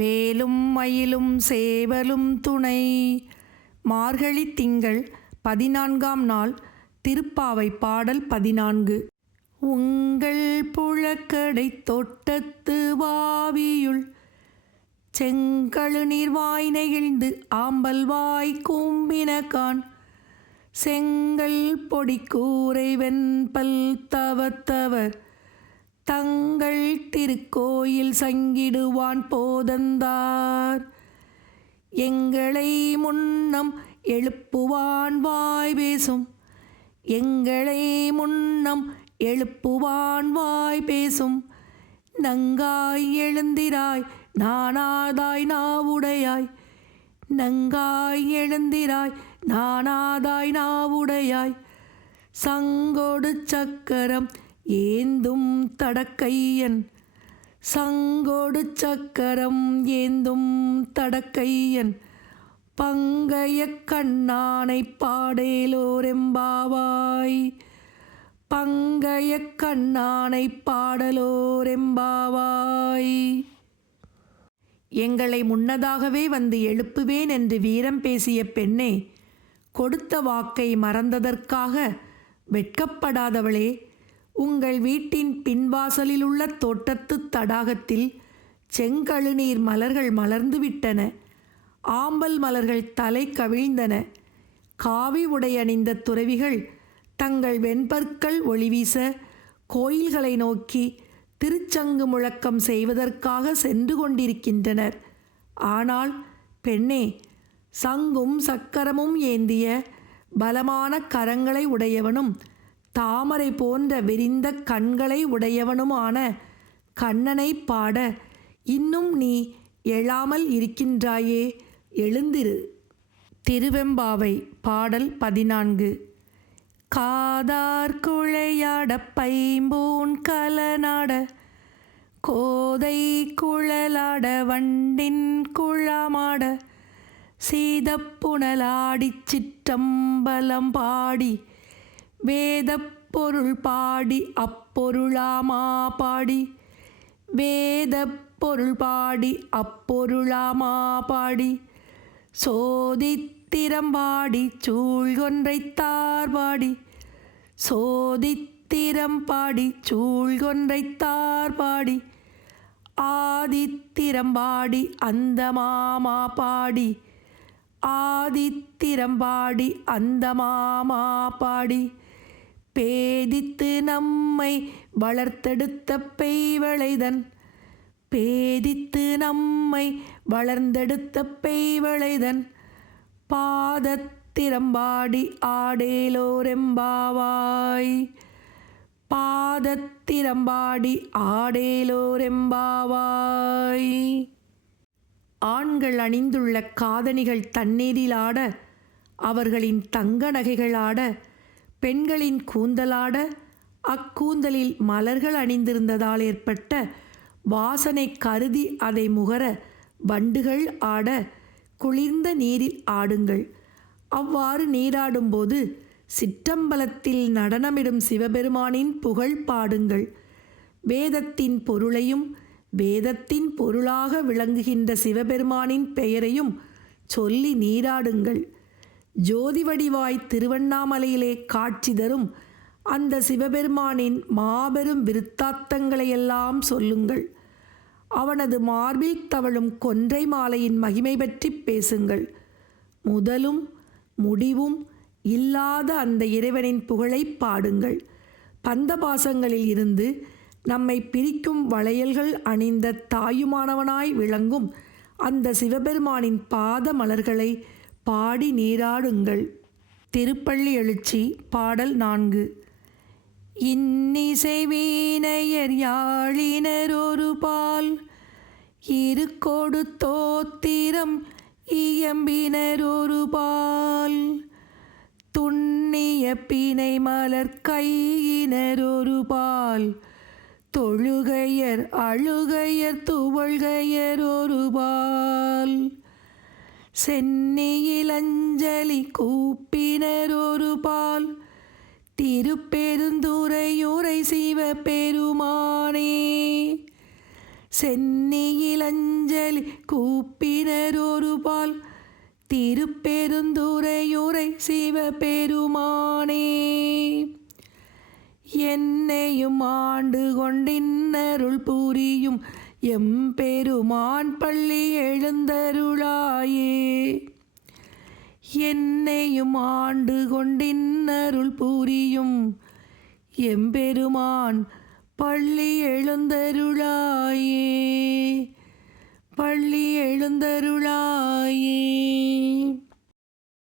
வேலும் மயிலும் சேவலும் துணை. மார்கழி திங்கள் பதினான்காம் நாள் திருப்பாவை பாடல் பதினான்கு. உங்கள் புழக்கடை தோட்டத்து வாவியுள் செங்கழு நீர்வாய் நெகிழ்ந்து ஆம்பல் வாய் கூம்பினகான் செங்கல் பொடிக்கூரை வெண்பல் தவத்தவர் தங்கள் திருக்கோயில் சங்கிடுவான் போதந்தார். எங்களை முன்னம் எழுப்புவான் வாய் பேசும். எங்களை முன்னம் எழுப்புவான் வாய் பேசும். நங்காய் எழுந்திராய் நானாதாய் நாவுடையாய். நங்காய் எழுந்திராய் நானாதாய் நாவுடையாய். சங்கோடு சக்கரம் ஏந்தும் தடக்கையன். சங்கோடு சக்கரம் ஏந்தும் தடக்கையன். பங்கைய கண்ணானை பாடேலோரெம்பாவாய் பங்கைய கண்ணானை பாடலோரெம்பாவாய் எங்களை முன்னதாகவே வந்து எழுப்புவேன் என்று வீரம் பேசிய பெண்ணே கொடுத்த வாக்கை மறந்ததற்காக வெட்கப்படாதவளே உங்கள் வீட்டின் பின்வாசலிலுள்ள தோட்டத்து தடாகத்தில் செங்கழுநீர் மலர்கள் மலர்ந்து விட்டன ஆம்பல் மலர்கள் தலை கவிழ்ந்தன. காவி உடையணிந்த துறவிகள் தங்கள் வெண்பற்கள் ஒளிவீச கோயில்களை நோக்கி திருச்சங்கு முழக்கம் செய்வதற்காக சென்று கொண்டிருக்கின்றனர். ஆனால் பெண்ணே சங்கும் சக்கரமும் ஏந்திய பலமான கரங்களை உடையவனும் தாமரை போன்ற விரிந்த கண்களை உடையவனுமான கண்ணனை பாட இன்னும் நீ எழாமல் இருக்கின்றாயே எழுந்திரு. திருவெம்பாவை பாடல் பதினான்கு. காதார் குழையாட பைம்பூன் கலநாட கோதை குழலாட வண்டின் குழாமாட சீதப்புணலாடிச் சிற்றம்பலம் பாடி வேதப்பொருள் பாடி அப்பொருளாமா பாடி. வேதப்பொருள் பாடி அப்பொருளாமா பாடி. சோதித்திரம்பாடி சூழ்கொன்றைத்தார் பாடி. சோதித்திரம் பாடி சூழ்கொன்றைத்தார் பாடி. ஆதித்திரம்பாடி அந்த மாமா பாடி. ஆதித்திரம்பாடி அந்த மாமா பாடி. பேதித்து நம்மை வளர்த்தெடுத்த பெய்வளைதன். பேதித்து நம்மை வளர்ந்தெடுத்த பெய்வளைதன். பாதத்திரம்பாடி ஆடேலோரெம்பாவாய். பாதத்திரம்பாடி ஆடேலோரெம்பாவாய். ஆண்கள் அணிந்துள்ள காதணிகள் தண்ணீரில் ஆட அவர்களின் தங்க நகைகள் ஆட பெண்களின் கூந்தலாட அக்கூந்தலில் மலர்கள் அணிந்திருந்ததால் ஏற்பட்ட வாசனை கருதி அதை முகர வண்டுகள் ஆட குளிர்ந்த நீரில் ஆடுங்கள். அவ்வாறு நீராடும்போது சிற்றம்பலத்தில் நடனமிடும் சிவபெருமானின் புகழ் பாடுங்கள். வேதத்தின் பொருளையும் வேதத்தின் பொருளாக விளங்குகின்ற சிவபெருமானின் பெயரையும் சொல்லி நீராடுங்கள். ஜோதி வடிவாய் திருவண்ணாமலையிலே காட்சி தரும் அந்த சிவபெருமானின் மாபெரும் விருத்தாத்தங்களையெல்லாம் சொல்லுங்கள். அவனது மார்பில் தவழும் கொன்றை மாலையின் மகிமை பற்றி பேசுங்கள். முதலும் முடிவும் இல்லாத அந்த இறைவனின் புகழை பாடுங்கள். பந்தபாசங்களில் இருந்து நம்மை பிரிக்கும் வளையல்கள் அணிந்த தாயுமானவனாய் விளங்கும் அந்த சிவபெருமானின் பாத மலர்களை பாடி நீராடுங்கள். திருப்பள்ளி எழுச்சி பாடல் நான்கு. இன்னிசை வீணையர் யாழினர் ஒரு பால் இரு கொடுத்தோத்திரம் இயம்பினர் ஒரு பால் துண்ணிய பிணை மலர் கையினர் ஒரு பால் தொழுகையர் அழுகையர் துவழ்கையர் ஒரு பால் சென்னியிலஞ்சலி கூப்பினர் ஒரு பால் திருப்பெருந்துறையுரை சிவ பெருமானே. சென்னியிலஞ்சலி கூப்பினர் ஒரு பால் திருப்பெருந்துரையுரை சிவபெருமானே என்னையும் ஆண்டு கொண்டின்னருள் புரியும் எம்பெருமான் பள்ளி எழுந்தருளாயே. என்னையும் ஆண்டு கொண்டின்னருள் புரியும் எம்பெருமான் பள்ளி எழுந்தருளாயே. பள்ளி எழுந்தருளாயே.